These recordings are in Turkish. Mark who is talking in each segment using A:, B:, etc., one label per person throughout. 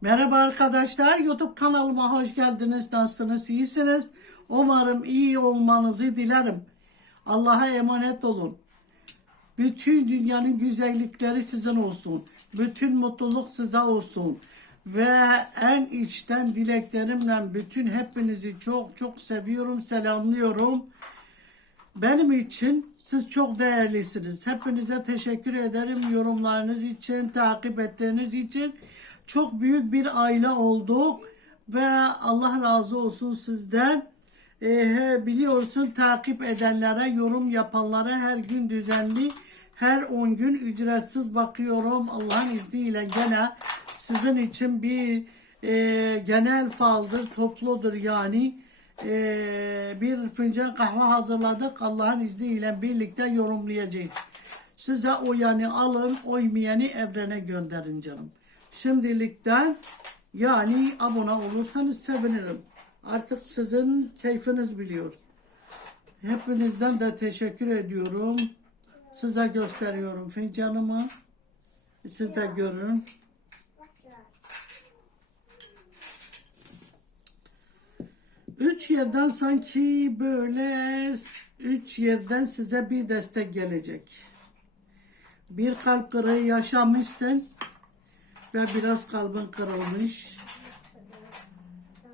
A: Merhaba arkadaşlar, YouTube kanalıma hoş geldiniz. Nasılsınız, iyisiniz? Umarım iyi olmanızı dilerim. Allah'a emanet olun. Bütün dünyanın güzellikleri sizin olsun. Bütün mutluluk size olsun. Ve en içten dileklerimle bütün hepinizi çok çok seviyorum, selamlıyorum. Benim için siz çok değerlisiniz. Hepinize teşekkür ederim yorumlarınız için, takip ettiğiniz için. Çok büyük bir aile olduk ve Allah razı olsun sizden. Ee, biliyorsun takip edenlere, yorum yapanlara her gün düzenli, her 10 gün ücretsiz bakıyorum. Allah'ın izniyle gene sizin için bir e, genel faldır, topludur yani. Ee, bir fincan kahve hazırladık. Allah'ın izniyle birlikte yorumlayacağız. Size o yani alın, oymayanı evrene gönderin canım. Şimdilikten yani abone olursanız sevinirim. Artık sizin keyfiniz biliyor. Hepinizden de teşekkür ediyorum. Size gösteriyorum fincanımı. Siz de görün. Üç yerden sanki böyle üç yerden size bir destek gelecek. Bir kalp kırığı yaşamışsın ve biraz kalbin kırılmış.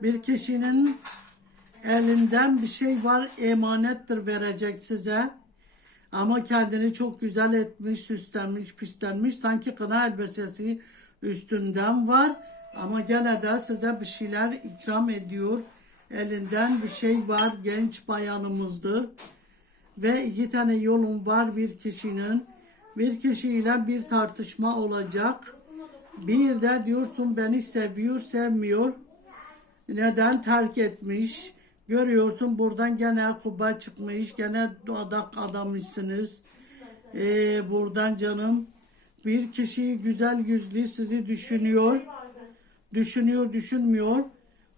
A: Bir kişinin elinden bir şey var emanettir verecek size. Ama kendini çok güzel etmiş, süslenmiş, püslenmiş. Sanki kına elbisesi üstünden var. Ama gene de size bir şeyler ikram ediyor. Elinden bir şey var. Genç bayanımızdır. Ve iki tane yolun var bir kişinin. Bir kişiyle bir tartışma olacak. Bir de diyorsun beni seviyor, sevmiyor. Neden terk etmiş? Görüyorsun buradan gene kuba çıkmış. Gene adak adamışsınız. Ee, buradan canım bir kişi güzel yüzlü sizi düşünüyor. Düşünüyor, düşünmüyor.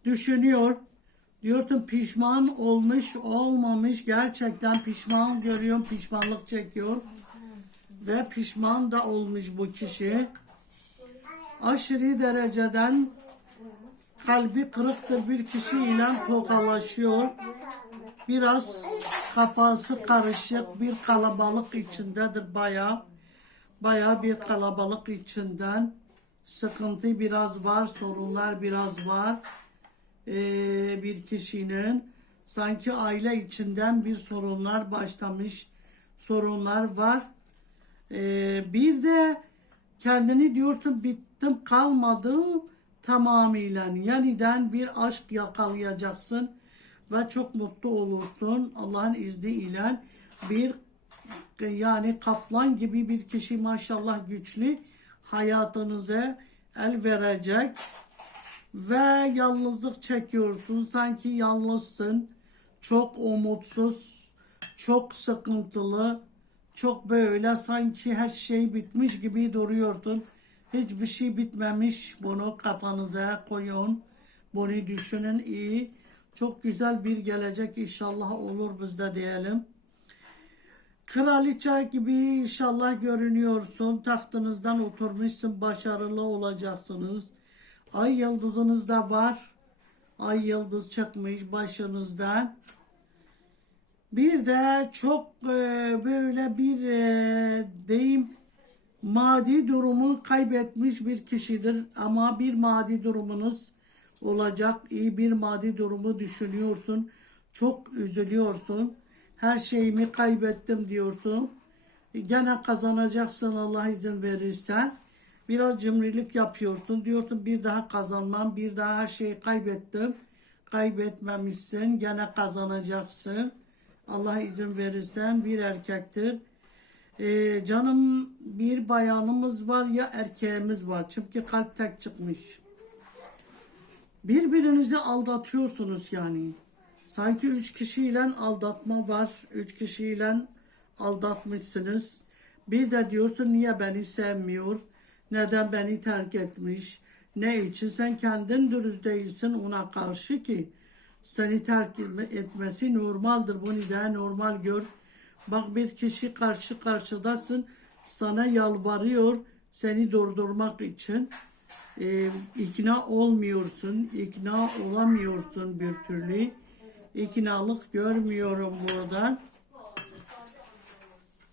A: Düşünüyor. Diyorsun pişman olmuş, olmamış. Gerçekten pişman görüyorum, pişmanlık çekiyor. Ve pişman da olmuş bu kişi. Aşırı dereceden kalbi kırıktır bir kişiyle tokalaşıyor. Biraz kafası karışık bir kalabalık içindedir baya. Baya bir kalabalık içinden. Sıkıntı biraz var, sorunlar biraz var. Ee, bir kişinin sanki aile içinden bir sorunlar başlamış. Sorunlar var. Ee, bir de kendini diyorsun bittim kalmadım tamamıyla yeniden bir aşk yakalayacaksın ve çok mutlu olursun Allah'ın izniyle bir yani kaplan gibi bir kişi maşallah güçlü hayatınıza el verecek ve yalnızlık çekiyorsun sanki yalnızsın çok umutsuz çok sıkıntılı çok böyle sanki her şey bitmiş gibi duruyorsun. Hiçbir şey bitmemiş. Bunu kafanıza koyun. Bunu düşünün iyi. Çok güzel bir gelecek inşallah olur bizde diyelim. Kraliçe gibi inşallah görünüyorsun. Tahtınızdan oturmuşsun. Başarılı olacaksınız. Ay yıldızınız da var. Ay yıldız çıkmış başınızdan. Bir de çok e, böyle bir e, deyim maddi durumu kaybetmiş bir kişidir ama bir maddi durumunuz olacak. iyi bir maddi durumu düşünüyorsun. Çok üzülüyorsun. Her şeyimi kaybettim diyorsun. Gene kazanacaksın Allah izin verirse. Biraz cimrilik yapıyorsun. Diyorsun bir daha kazanmam. Bir daha her şeyi kaybettim. Kaybetmemişsin. Gene kazanacaksın. Allah izin verirsen bir erkektir. Ee, canım bir bayanımız var ya erkeğimiz var. Çünkü kalp tek çıkmış. Birbirinizi aldatıyorsunuz yani. Sanki üç kişiyle aldatma var. Üç kişiyle aldatmışsınız. Bir de diyorsun niye beni sevmiyor? Neden beni terk etmiş? Ne için? Sen kendin dürüst değilsin ona karşı ki seni terk etmesi normaldir. Bunu da normal gör. Bak bir kişi karşı karşıdasın sana yalvarıyor seni durdurmak için. e, ikna olmuyorsun, ikna olamıyorsun bir türlü. İknalık görmüyorum buradan.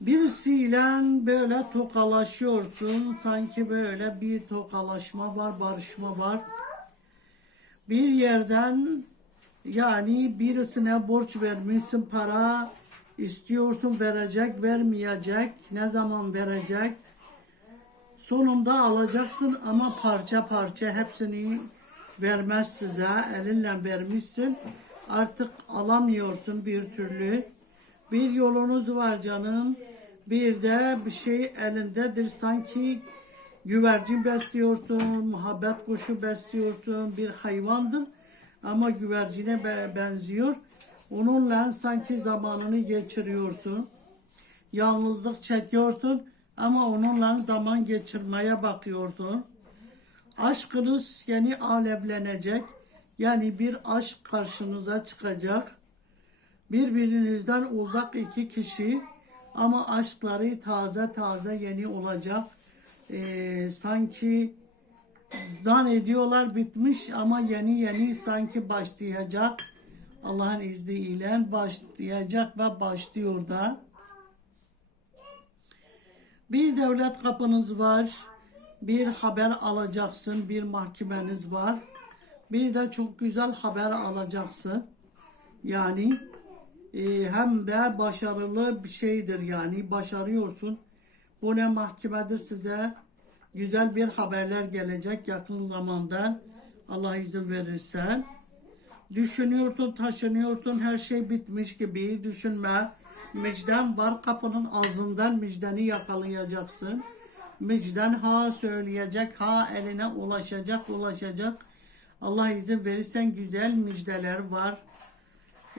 A: Birisiyle böyle tokalaşıyorsun. Sanki böyle bir tokalaşma var, barışma var. Bir yerden yani birisine borç vermişsin para istiyorsun verecek vermeyecek ne zaman verecek sonunda alacaksın ama parça parça hepsini vermez size elinle vermişsin artık alamıyorsun bir türlü bir yolunuz var canım bir de bir şey elindedir sanki güvercin besliyorsun muhabbet kuşu besliyorsun bir hayvandır ama güvercine be- benziyor onunla sanki zamanını geçiriyorsun yalnızlık çekiyorsun ama onunla zaman geçirmeye bakıyorsun. Aşkınız yeni alevlenecek. Yani bir aşk karşınıza çıkacak. Birbirinizden uzak iki kişi ama aşkları taze taze yeni olacak. Ee, sanki zannediyorlar bitmiş ama yeni yeni sanki başlayacak. Allah'ın izniyle başlayacak ve başlıyor da. Bir devlet kapınız var. Bir haber alacaksın. Bir mahkemeniz var. Bir de çok güzel haber alacaksın. Yani hem de başarılı bir şeydir yani başarıyorsun. Bu ne mahkemedir size güzel bir haberler gelecek yakın zamanda Allah izin verirse. Düşünüyorsun, taşınıyorsun, her şey bitmiş gibi düşünme. Müjden var kapının ağzından müjdeni yakalayacaksın. Müjden ha söyleyecek, ha eline ulaşacak, ulaşacak. Allah izin verirsen güzel müjdeler var.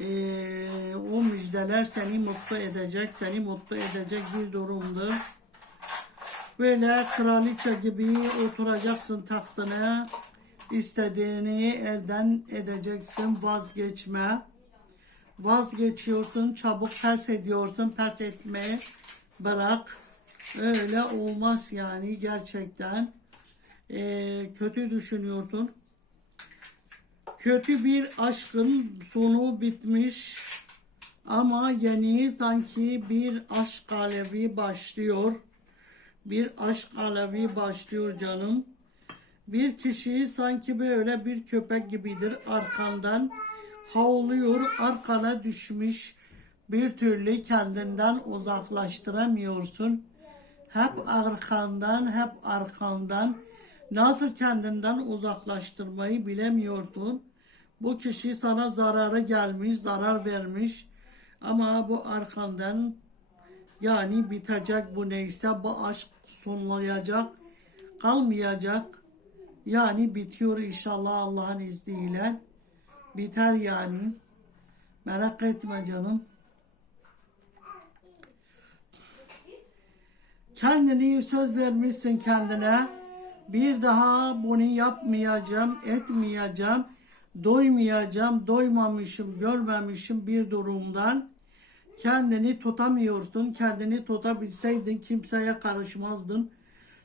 A: Ee, o müjdeler seni mutlu edecek, seni mutlu edecek bir durumdur. Böyle kraliçe gibi oturacaksın tahtına. İstediğini elden edeceksin, vazgeçme. Vazgeçiyorsun, çabuk pes ediyorsun, pes etmeyi bırak. Öyle olmaz yani gerçekten. Ee, kötü düşünüyorsun. Kötü bir aşkın sonu bitmiş. Ama yeni sanki bir aşk alevi başlıyor. Bir aşk alevi başlıyor canım. Bir kişi sanki böyle bir köpek gibidir arkandan havluyor, arkana düşmüş. Bir türlü kendinden uzaklaştıramıyorsun. Hep arkandan, hep arkandan. Nasıl kendinden uzaklaştırmayı bilemiyorsun. Bu kişi sana zararı gelmiş, zarar vermiş. Ama bu arkandan yani bitecek bu neyse bu aşk sonlayacak, kalmayacak. Yani bitiyor inşallah Allah'ın izniyle. Biter yani. Merak etme canım. Kendini söz vermişsin kendine. Bir daha bunu yapmayacağım, etmeyeceğim, doymayacağım, doymamışım, görmemişim bir durumdan. Kendini tutamıyorsun. Kendini tutabilseydin kimseye karışmazdın.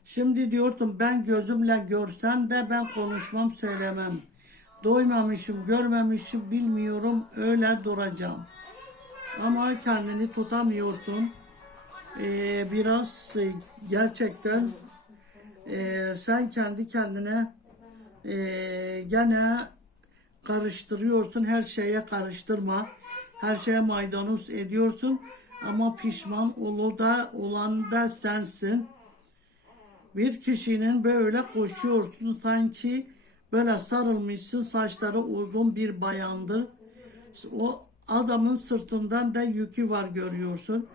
A: Şimdi diyorsun ben gözümle görsem de ben konuşmam söylemem. Doymamışım, görmemişim, bilmiyorum öyle duracağım. Ama kendini tutamıyorsun. Ee, biraz e, gerçekten e, sen kendi kendine e, gene karıştırıyorsun. Her şeye karıştırma. Her şeye maydanoz ediyorsun. Ama pişman olu da olan da sensin. Bir kişinin böyle koşuyorsun sanki böyle sarılmışsın saçları uzun bir bayandır. O adamın sırtından da yükü var görüyorsun.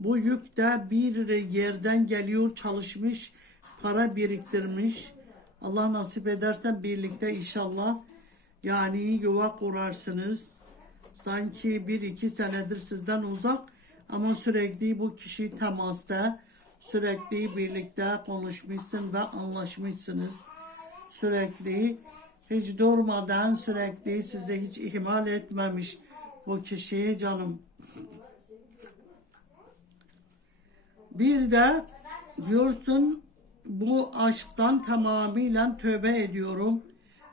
A: Bu yük de bir yerden geliyor çalışmış para biriktirmiş. Allah nasip ederse birlikte inşallah yani yuva kurarsınız. Sanki bir iki senedir sizden uzak ama sürekli bu kişi temasta sürekli birlikte konuşmuşsun ve anlaşmışsınız. Sürekli hiç durmadan sürekli size hiç ihmal etmemiş bu kişiyi canım. Bir de diyorsun bu aşktan tamamıyla tövbe ediyorum.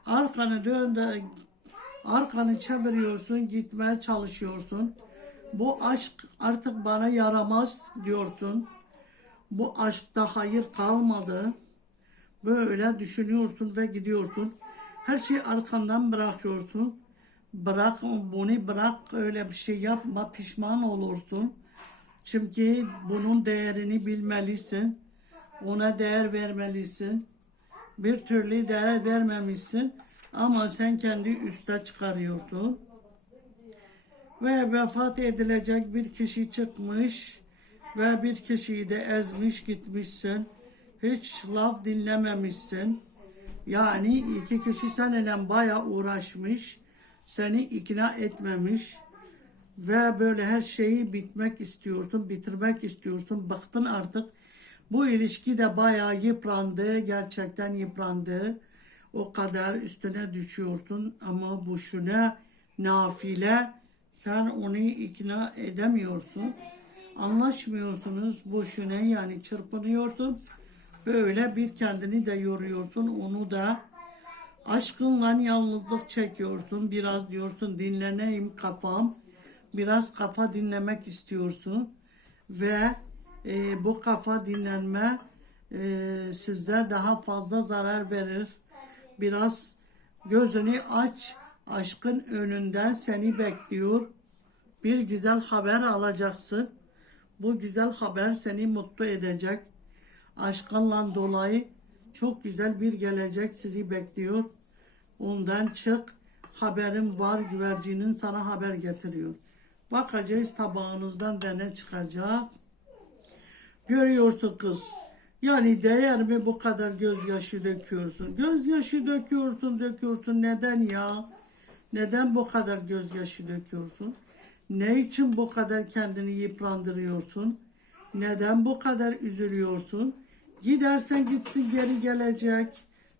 A: Arkanı dön de arkanı çeviriyorsun, gitmeye çalışıyorsun. Bu aşk artık bana yaramaz diyorsun. Bu aşkta hayır kalmadı. Böyle düşünüyorsun ve gidiyorsun. Her şeyi arkandan bırakıyorsun. Bırak bunu bırak öyle bir şey yapma pişman olursun. Çünkü bunun değerini bilmelisin. Ona değer vermelisin. Bir türlü değer vermemişsin ama sen kendi üste çıkarıyorsun. Ve vefat edilecek bir kişi çıkmış ve bir kişiyi de ezmiş gitmişsin. Hiç laf dinlememişsin. Yani iki kişi seninle baya uğraşmış. Seni ikna etmemiş. Ve böyle her şeyi bitmek istiyorsun, bitirmek istiyorsun. Bıktın artık. Bu ilişki de bayağı yıprandı. Gerçekten yıprandı. O kadar üstüne düşüyorsun ama bu şuna nafile sen onu ikna edemiyorsun. Anlaşmıyorsunuz boşuna yani çırpınıyorsun. Böyle bir kendini de yoruyorsun onu da aşkınla yalnızlık çekiyorsun. Biraz diyorsun dinleneyim kafam. Biraz kafa dinlemek istiyorsun. Ve e, bu kafa dinlenme e, size daha fazla zarar verir. Biraz gözünü aç. Aşkın önünden seni bekliyor. Bir güzel haber alacaksın. Bu güzel haber seni mutlu edecek. Aşkınla dolayı çok güzel bir gelecek sizi bekliyor. Ondan çık. Haberim var güvercinin sana haber getiriyor. Bakacağız tabağınızdan da ne çıkacak. Görüyorsun kız. Yani değer mi bu kadar gözyaşı döküyorsun? Gözyaşı döküyorsun, döküyorsun. Neden ya? Neden bu kadar gözyaşı döküyorsun? Ne için bu kadar kendini yıprandırıyorsun? Neden bu kadar üzülüyorsun? Gidersen gitsin geri gelecek.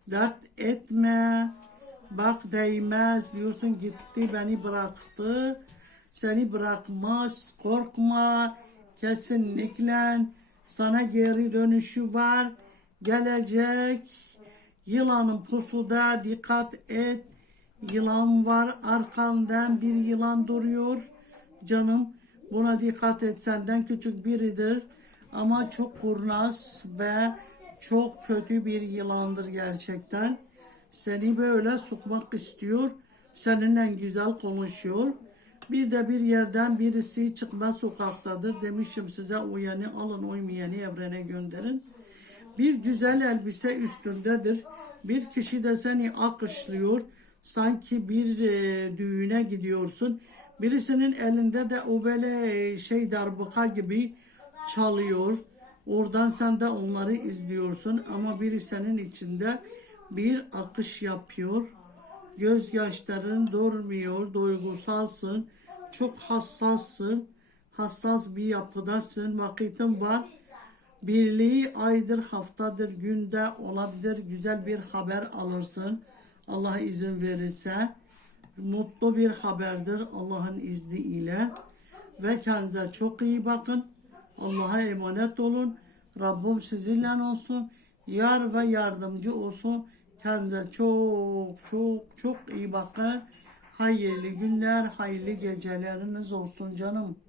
A: Dert etme. Bak değmez diyorsun gitti beni bıraktı. Seni bırakmaz korkma. Kesinlikle sana geri dönüşü var. Gelecek. Yılanın pusuda dikkat et. Yılan var arkandan bir yılan duruyor. Canım buna dikkat et senden küçük biridir. Ama çok kurnaz ve çok kötü bir yılandır gerçekten. Seni böyle sokmak istiyor. Seninle güzel konuşuyor. Bir de bir yerden birisi çıkma sokaktadır. Demişim size uyanı alın uymayanı evrene gönderin. Bir güzel elbise üstündedir. Bir kişi de seni akışlıyor. Sanki bir e, düğüne gidiyorsun. Birisinin elinde de o böyle e, şey darbuka gibi çalıyor. Oradan sen de onları izliyorsun ama biri senin içinde bir akış yapıyor. Gözyaşların durmuyor, duygusalsın, çok hassassın, hassas bir yapıdasın, vakitin var. Birliği aydır, haftadır, günde olabilir, güzel bir haber alırsın. Allah izin verirse. Mutlu bir haberdir Allah'ın izniyle. Ve kendinize çok iyi bakın. Allah'a emanet olun. Rabbim sizinle olsun. Yar ve yardımcı olsun. Kendinize çok çok çok iyi bakın. Hayırlı günler, hayırlı geceleriniz olsun canım.